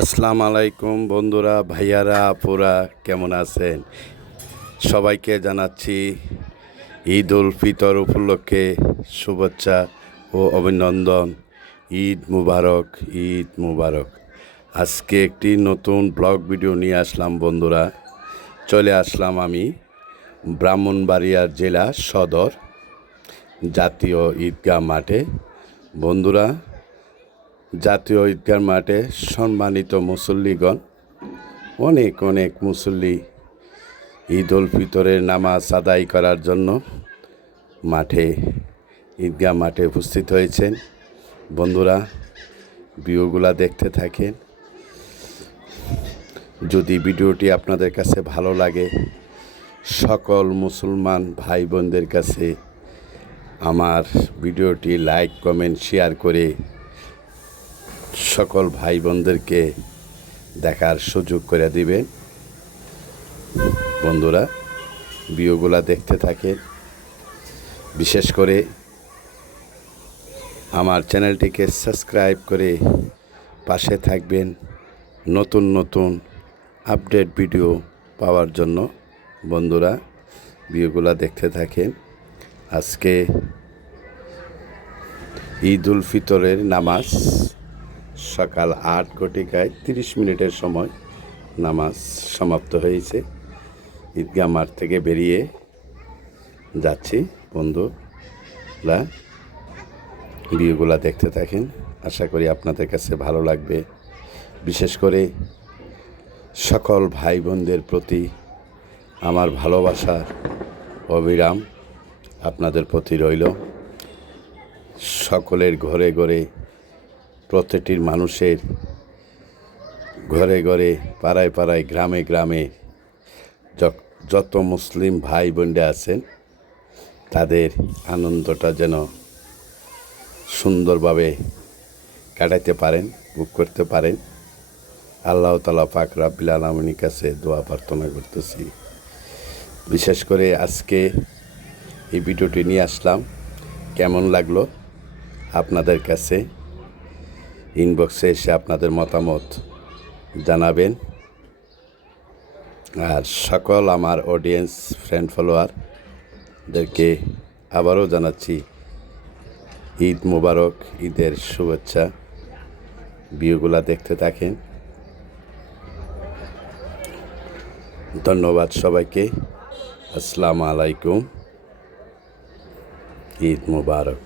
আসসালামু আলাইকুম বন্ধুরা, ভাইয়ারা, আপুরা, কেমন আছেন? সবাইকে জানাচ্ছি ঈদ উল ফিতর উপলক্ষে শুভেচ্ছা ও অভিনন্দন। ঈদ মুবারক, ঈদ মুবারক। আজকে একটি নতুন ব্লগ ভিডিও নিয়ে আসলাম বন্ধুরা। চলে আসলাম আমি ব্রাহ্মণবাড়িয়ার জেলা সদর জাতীয় ঈদগাহ মাঠে। বন্ধুরা, জাতীয় ঈদগাহ মাঠে সম্মানিত মুসল্লিগণ, অনেক অনেক মুসল্লি ঈদ উল ফিতরের নামাজ আদায় করার জন্য ঈদগাহ মাঠে উপস্থিত হয়েছেন। বন্ধুরা, ভিডিওগুলা দেখতে থাকেন। যদি ভিডিওটি আপনাদের কাছে ভালো লাগে, সকল মুসলমান ভাই বোনদের কাছে আমার ভিডিওটি লাইক, কমেন্ট, শেয়ার করে সকল ভাই বোনদেরকে দেখার সুযোগ করে দিবেন। বন্ধুরা, ভিডিওগুলা দেখতে থাকেন। বিশেষ করে আমার চ্যানেলটিকে সাবস্ক্রাইব করে পাশে থাকবেন নতুন নতুন আপডেট ভিডিও পাওয়ার জন্য। বন্ধুরা, ভিডিওগুলা দেখতে থাকেন। আজকে ঈদ উল ফিতরের নামাজ সকাল 8:30 সময় নামাজ সমাপ্ত হয়েছে। ঈদগাহ মাঠ থেকে বেরিয়ে যাচ্ছি। বন্ধুরা, ভিডিওগুলা দেখতে থাকেন। আশা করি আপনাদের কাছে ভালো লাগবে। বিশেষ করে সকল ভাই বোনদের প্রতি আমার ভালোবাসার অবিরাম আপনাদের প্রতি রইল। সকলের ঘরে ঘরে, প্রতিটির মানুষের ঘরে ঘরে, পাড়ায় পাড়ায়, গ্রামে গ্রামে যত মুসলিম ভাই বোনরা আছেন, তাদের আনন্দটা যেন সুন্দরভাবে কাটাতে পারেন, ভোগ করতে পারেন। আল্লাহ তাআলা পাক রব্বুল আলামিনের কাছে দোয়া প্রার্থনা করতেছি। বিশেষ করে আজকে এই ভিডিওটি নিয়ে আসলাম। কেমন লাগলো আপনাদের কাছে ইনবক্সে এসে আপনাদের মতামত জানাবেন। আর সকল আমার অডিয়েন্স, ফ্রেন্ড, ফলোয়ারদেরকে আবারও জানাচ্ছি ঈদ মুবারক, ঈদের শুভেচ্ছা। ভিডিওগুলা দেখতে থাকেন। ধন্যবাদ সবাইকে। আসসালামু আলাইকুম। ঈদ মুবারক।